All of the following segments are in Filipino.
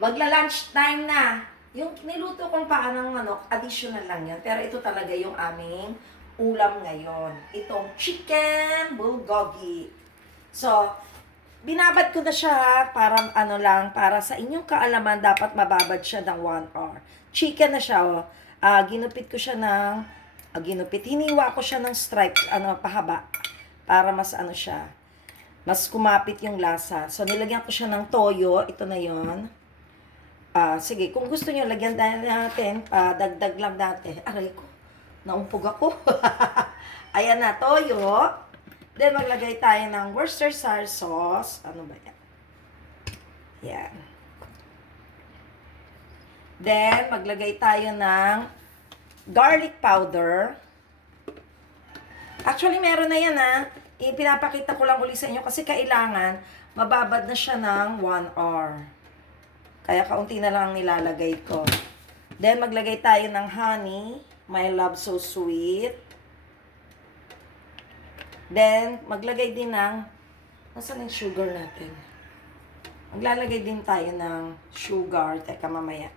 Magla-lunch time na. Yung niluto kong paanong manok, additional lang yan. Pero ito talaga yung aming ulam ngayon. Itong chicken bulgogi. So, binabad ko na siya ha, para ano lang, para sa inyong kaalaman, dapat mababad siya ng 1 hour. Chicken na siya, oh. Ginupit ko siya ng, hiniwa ko siya ng stripe, pahaba, para mas ano siya, mas kumapit yung lasa. So, nilagyan ko siya ng toyo, ito na yon. Sige, kung gusto nyo, lagyan natin, dagdag lang natin. Aray ko, naumpog ako. Ayan na, toyo. Then, maglagay tayo ng Worcestershire sauce. Ano ba yan? Yan. Then, maglagay tayo ng garlic powder. Actually, meron na yan Ipinapakita ko lang uli sa inyo kasi kailangan mababad na siya ng 1 hour. Kaya kaunti na lang nilalagay ko. Then, maglagay tayo ng honey. My love so sweet. Then, maglagay din ng, nasaan yung sugar natin? Maglalagay din tayo ng sugar. Teka, mamaya.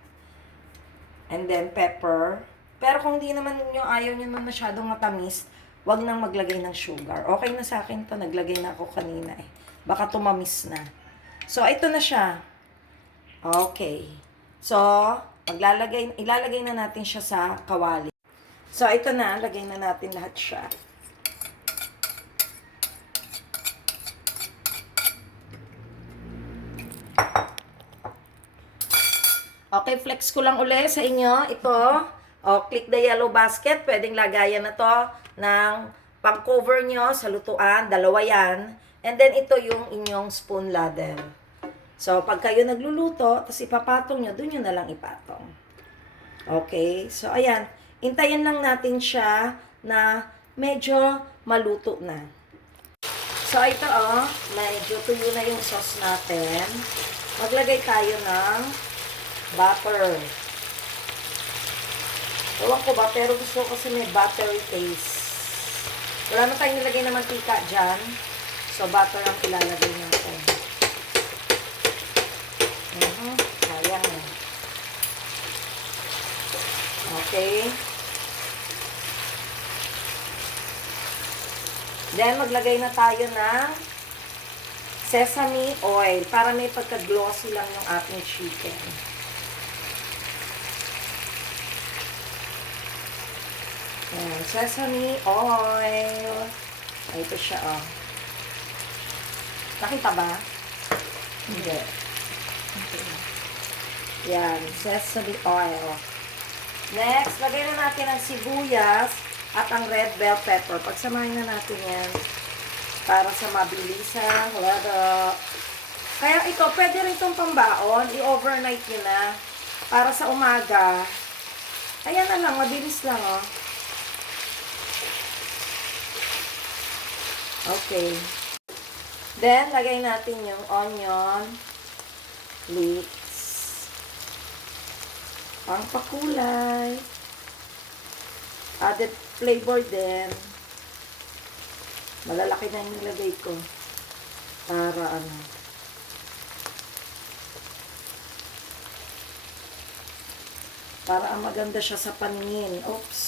And then, pepper. Pero kung hindi naman nyo, ayaw nyo na masyadong matamis, wag nang maglagay ng sugar. Okay na sa akin to. Naglagay na ako kanina eh. Baka tumamis na. So, ito na siya. Okay. So, ilalagay na natin siya sa kawali. So, ito na. Lagay na natin lahat siya. Okay, flex ko lang uli sa inyo. Ito. Click the yellow basket. Pwedeng lagayan na to ng pang-cover nyo sa lutuan. Dalawa yan. And then, ito yung inyong spoon ladle. So, pag kayo nagluluto, tapos ipapatong nyo, doon nyo na lang ipatong. Okay? So, ayan. Intayin lang natin siya na medyo maluto na. So, ito medyo tuyo na yung sauce natin. Maglagay tayo ng butter. Ewan ko ba, pero gusto ko kasi may buttery taste. Wala na tayong nilagay na mantika dyan. So, butter ang ilalagay natin. Sayang eh. Okay. Then, maglagay na tayo ng sesame oil para may pagka-glossy lang yung ating chicken. Ayan, sesame oil. Ito siya, Nakita ba? Hindi. Yan, sesame oil. Next, lagay na natin ang sibuyas at ang red bell pepper. Pagsamahin na natin yan para sa mabilisang lado. Kaya ito, pwede rin itong pambaon. I-overnight nyo na para sa umaga. Ayan na lang, mabilis lang, Okay. Then, lagay natin yung onion leeks. Pangpakulay. Added flavor din. Malalaki na yung nilagay ko. Para para maganda siya sa paningin. Oops.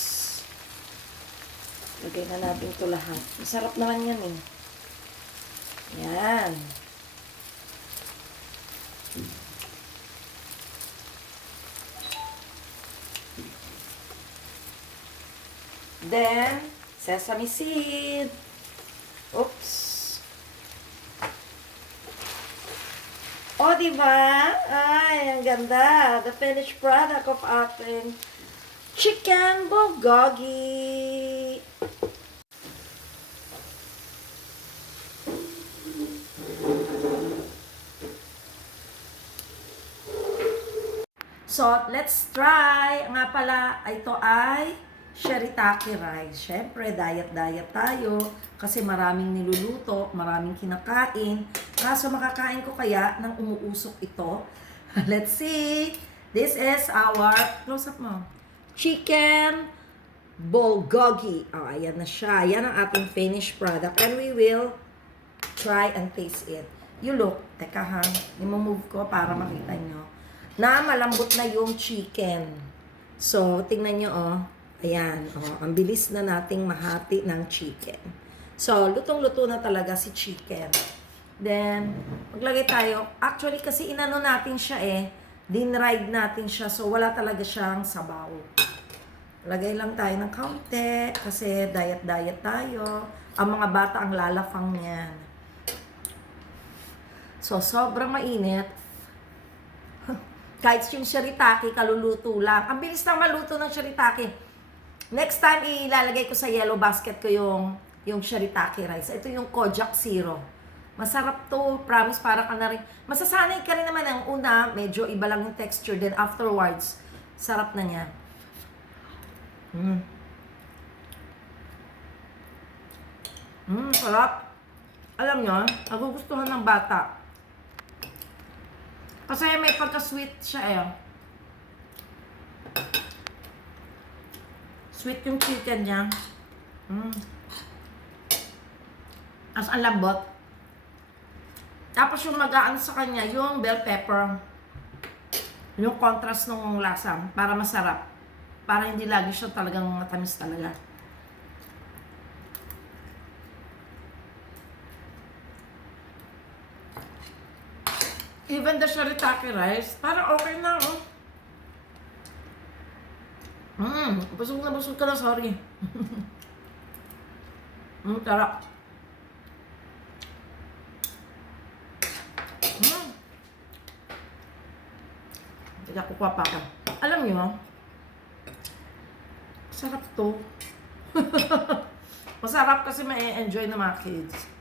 Lagay na natin ito lahat. Masarap naman yan eh. Yan. Then, sesame seed. Oops. Diba? Ay, ang ganda. The finished product of ating chicken bulgogi. So, let's try. Nga pala, ito ay shirataki rice. Siyempre, diet-diet tayo kasi maraming niluluto, maraming kinakain. Kaso makakain ko kaya ng umuusok ito. Let's see. This is our, close up mo, chicken bulgogi. Ayan na siya. Ayan ang ating finished product. And we will try and taste it. You look. Teka ha. I-move ko para makita nyo. na malambot na yung chicken. So, tingnan nyo, oh. Ayan, oh. Ang bilis na nating mahati ng chicken. So, lutong-luto na talaga si chicken. Then, maglagay tayo. Actually, kasi inano natin siya dinride natin siya. So, wala talaga siyang sabaw. Lagay lang tayo ng kaunti kasi diet-diet tayo. Ang mga bata ang lalafang niyan. So, sobrang mainit. Kahit yung shirataki, kaluluto lang. Ang bilis lang maluto ng shirataki. Next time, ilalagay ko sa yellow basket ko yung shirataki rice. Ito yung Kojak Zero. Masarap to. Promise, para ka na rin. Masasanay ka rin naman. Ang una, medyo iba lang yung texture. Then afterwards, sarap na niya. Sarap. Alam nyo, nagugustuhan ng bata. Kasi may pagka-sweet siya Sweet yung chicken niya. As ang lambot. Tapos yung magaan sa kanya, yung bell pepper. Yung contrast ng lasa, para masarap. Para hindi lagi siya talagang matamis talaga. Even the shirataki rice, parang okay na, oh. Busog ka na, sorry. Sarap. Teka, kukuha pa ako. Alam niyo, sarap to. Masarap kasi ma-enjoy ng mga kids.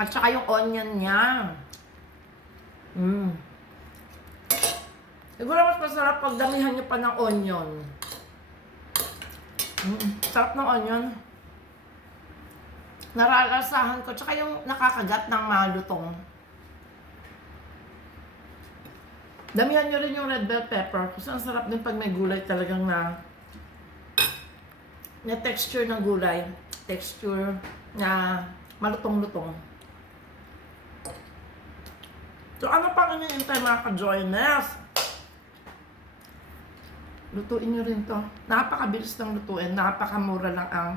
At saka yung onion niya. Siguro mas masarap pag damihan niyo pa ng onion. Sarap ng onion. Naralasahan ko. Tsaka yung nakakagat ng malutong. Damihan nyo rin yung red bell pepper. Kasi ang sarap din pag may gulay talagang na texture ng gulay. Texture na malutong-lutong. So ano pang iniintay mga ka-joiners? Lutuin nyo rin to. Napakabilis ng lutuin. Napakamura lang ang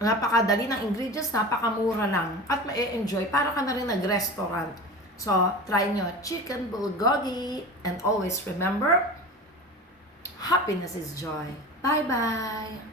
napakadali ng ingredients. Napakamura lang. At ma-enjoy. Para ka na rin nag-restaurant. So, try nyo chicken bulgogi. And always remember, happiness is joy. Bye-bye!